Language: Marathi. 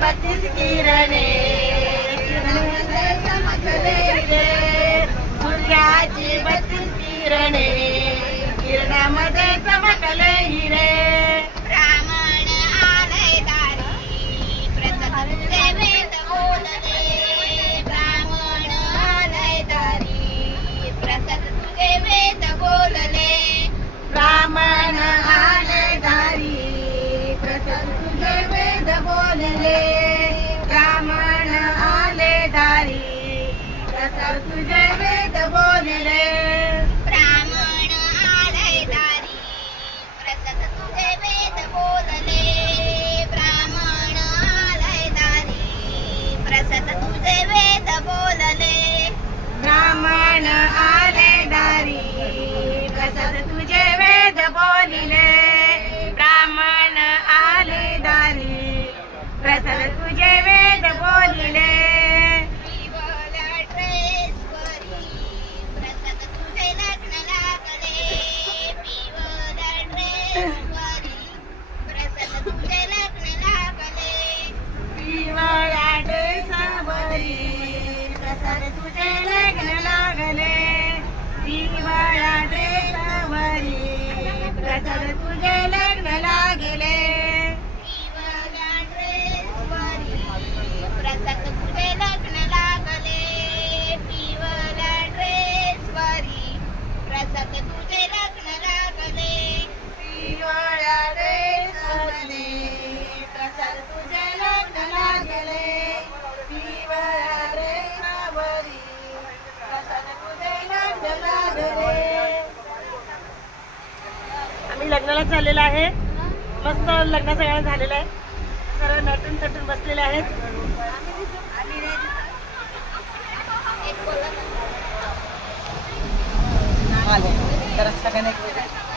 बत्तीस किरणे. किरणामध्ये रे सूर्याची बत्तीस किरणे. किरणामध्ये चमकले हिरे. तुझे वेद बोलले ब्राह्मण आलय दारी प्रसन्न तुझे वेद बोलले ब्राह्मण आलय दारी प्रसन्न तुझे वेद बोलले ब्राह्मण आले दारी प्रसाद तुझे वेद बोलिले. तुझे लग्नाला चाललेलो आहे. मस्त लग्न सगळं झालेलं आहे. सर्व नटून तटून बसलेले आहेत. तर सगळ्यांना एक